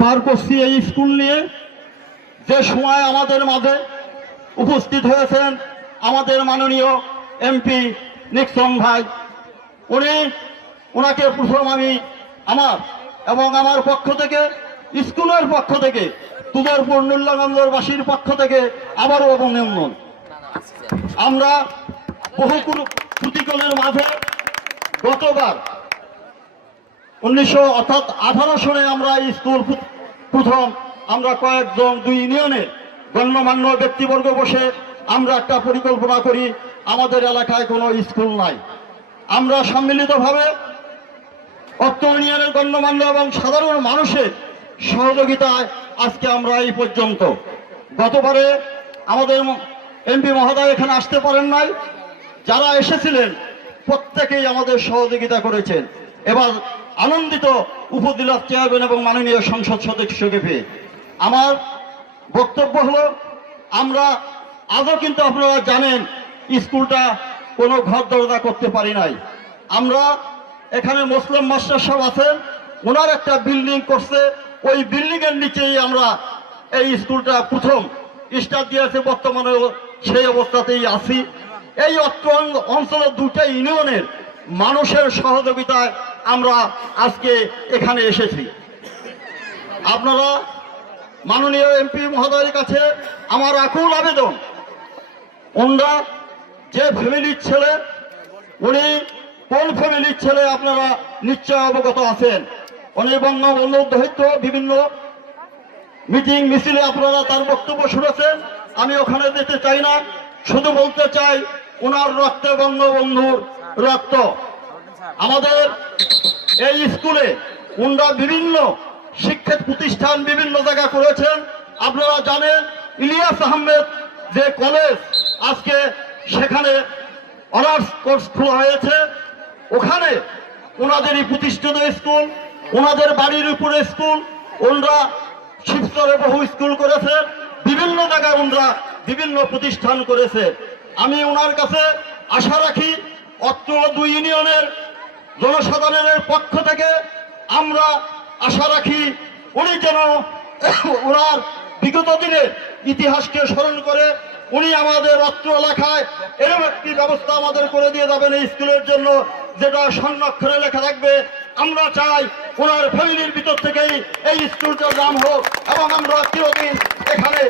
পার করছি এই স্কুল নিয়ে। যে সময় আমাদের মাঝে উপস্থিত হয়েছেন আমাদের মাননীয় এমপি নিক্সন ভাই, উনি ওনাকে প্রথম আমি আমার এবং আমার পক্ষ থেকে, স্কুলের পক্ষ থেকে তুদরপুর নুল্লাগঞ্জবাসীর পক্ষ থেকে আবারও অভিনন্দন। আমরা বহু প্রতিকূলের মাঝে গতবার উনিশশো অর্থাৎ আঠারো সনে আমরা এই স্কুল প্র- প্রথম আমরা কয়েকজন দুই ইউনিয়নের গণ্যমান্য ব্যক্তিবর্গ বসে আমরা একটা পরিকল্পনা করি, আমাদের এলাকায় কোনো স্কুল নাই। আমরা সম্মিলিতভাবে অত্র ইউনিয়নের গণ্যমান্য এবং সাধারণ মানুষের সহযোগিতায় আজকে আমরা এই পর্যন্ত। গতবারে আমাদের এমপি মহোদয় এখানে আসতে পারেন নাই। যারা এসেছিলেন, প্রত্যেকেই আমাদের সহযোগিতা করেছেন। এবার আনন্দিত উপজেলা চেয়ারম্যান এবং মাননীয় সংসদ সদস্যকে পেয়ে আমার বক্তব্য হলো, আমরা আজও কিন্তু আপনারা জানেন, স্কুলটা কোনো ঘর দরজা করতে পারি নাই। আমরা এখানে মুসলিম মাস্টার সাহেব আছেন, ওনার একটা বিল্ডিং করছে, ওই বিল্ডিংয়ের নিচেই আমরা এই স্কুলটা প্রথম স্টার্ট দিয়েছে বর্তমানে সেই অবস্থাতেই আছি। এই অঞ্চলের দুটা ইউনিয়নের মানুষের সহযোগিতায় আমরা আজকে এখানে এসেছি। আপনারা মাননীয় এমপি মহোদয়ের কাছে আমার আকুল আবেদন। ওনরা যে ফ্যামিলির ছেলে, উনি কোন ফ্যামিলির ছেলে আপনারা নিশ্চয় অবগত আছেন? উনি বঙ্গবন্ধু দহিত্য বিভিন্ন মিটিং, মিছিলে আপনারা তার বক্তব্য শুনেছেন। আমি ওখানে যেতে চাই না। শুধু বলতে চাই, ওনার রক্তে বঙ্গবন্ধুর রক্ত। আমাদের এই স্কুলে ওনারা বিভিন্ন শিক্ষা প্রতিষ্ঠান বিভিন্ন জায়গা করেছেন। আপনারা জানেন, ইলিয়াস আহমেদ যে কলেজ আজকে সেখানে অনার্স কোর্স খোলা হয়েছে। ওখানে ওনাদেরই প্রতিষ্ঠিত স্কুল, ওনাদের বাড়ির উপরে স্কুল, ওনরা শিবস্তরে বহু স্কুল করেছে। বিভিন্ন জায়গায় ওনরা বিভিন্ন প্রতিষ্ঠান করেছে। আমি ওনার কাছে আশা রাখি অত্র দুই ইউনিয়নের জনসাধারণের পক্ষ থেকে আমরা আশা রাখি উনি যেন ওনার বিগত দিনের ইতিহাসকে স্মরণ করে উনি আমাদের অত্র এলাকায় এরকম একটি ব্যবস্থা আমাদের করে দিয়ে যাবেন এই স্কুলের জন্য, যেটা স্বর্ণাক্ষরে লেখা থাকবে। আমরা চাই ওনার ফ্যামিলির ভিতর থেকেই এই স্কুলটার নাম হোক এবং আমরা চিরদিন এখানে,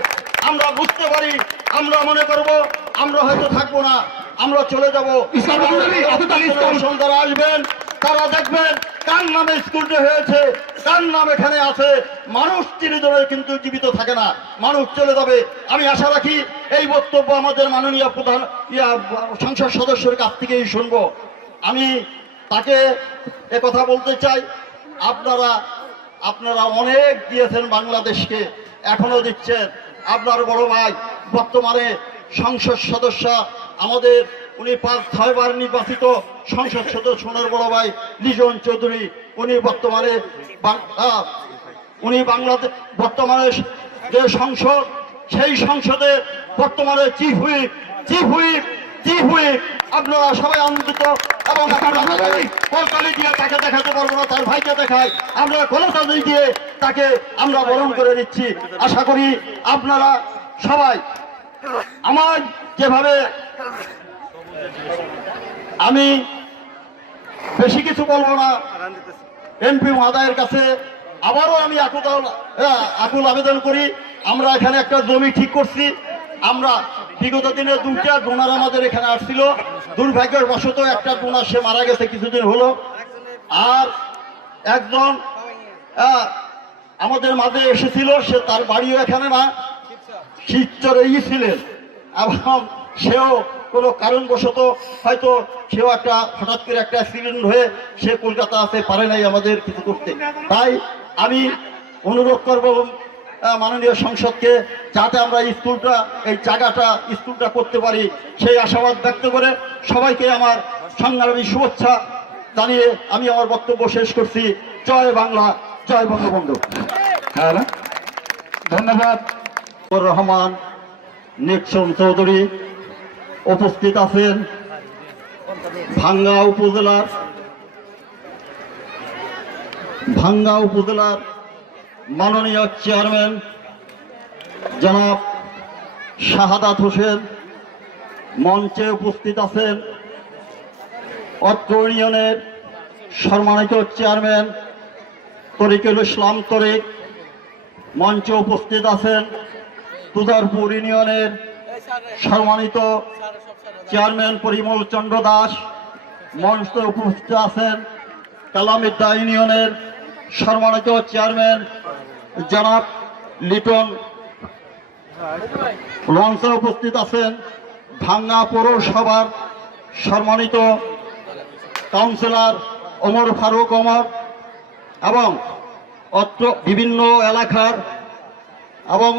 আমরা বুঝতে পারি, আমরা মনে করব, আমরা হয়তো থাকব না। আমরা চলে যাব। যারা আসবেন তারা দেখবেন কার নামে স্কুলটা হয়েছে কার নাম এখানে আছে। মানুষ চিরদিনের কিন্তু জীবিত থাকে না মানুষ চলে যাবে। আমি আশা রাখি এই বক্তব্য আমাদের মাননীয় প্রধান ইয়া সংসদ সদস্যের কাছ থেকেই শুনব। আমি তাকে এ কথা বলতে চাই আপনারা আপনারা অনেক দিয়েছেন বাংলাদেশকে এখনও দিচ্ছেন। আপনার বড় ভাই বর্তমানে সংসদ সদস্য আমাদের, উনি ছয়বার নির্বাচিত সংসদ সদস্য ওনার বড় ভাই লিজন চৌধুরী। উনি বর্তমানে উনি বাংলাদেশ বর্তমানে যে সংসদ, সেই সংসদে বর্তমানে chief whip chief whip chief whip. আপনারা সবাই আনন্দিত এবং কলকালি দিয়ে তাকে দেখাতে পারব না, তার ভাইকে দেখায় আমরা কলকালি দিয়ে তাকে আমরা বরণ করে নিচ্ছি। আশা করি আপনারা সবাই আমার যেভাবে আমি বেশি কিছু বলব না। এমপি মহোদয়ের কাছে আবারও আমি আকুল আকুল আবেদন করি, আমরা এখানে একটা জমি ঠিক করছি। আমরা বিগত দিনে দুইটা ডোনার আমাদের এখানে আসছিল। দুর্ভাগ্যের বশত একটা ডোনার সে মারা গেছে কিছুদিন হলো। আর একজন আমাদের মাঝে এসেছিল, সে তার বাড়িও এখানে না। শিবচরেই ছিলেন এবং সেও কোনো কারণবশত হয়তো সেও একটা হঠাৎ করে একটা অ্যাক্সিডেন্ট হয়ে সে কলকাতা আসতে পারে নাই আমাদের কিছু করতে। তাই আমি অনুরোধ করব মাননীয় সংসদকে যাতে আমরা স্কুলটা, এই জায়গাটা, স্কুলটা করতে পারি, সেই আশাবাদ ব্যক্ত করে সবাইকে আমার সংগ্রামী শুভেচ্ছা জানিয়ে আমি আমার বক্তব্য শেষ করছি। জয় বাংলা, জয় বঙ্গবন্ধু। হ্যাঁ ধন্যবাদ। রহমান, নিক্সন চৌধুরী উপস্থিত আছেন ভাঙ্গা উপজেলার ভাঙ্গা উপজেলার মাননীয় চেয়ারম্যান জনাব শাহাদাত হোসেন মঞ্চে উপস্থিত আছেন অত্র ইউনিয়নের সম্মানিত চেয়ারম্যান তরিকুল ইসলাম তরিক মঞ্চে উপস্থিত আছেন তুদারপুর ইউনিয়নের সম্মানিত চেয়ারম্যান পরিমল চন্দ্র দাস, মঞ্চে উপস্থিত আছেন কালামিদ্দা ইউনিয়নের সম্মানিত চেয়ারম্যান জনাব লিটন। মঞ্চে উপস্থিত আছেন ভাঙ্গা পৌরসভার সম্মানিত কাউন্সিলর ওমর ফারুক ওমর এবং অত্র বিভিন্ন এলাকার এবং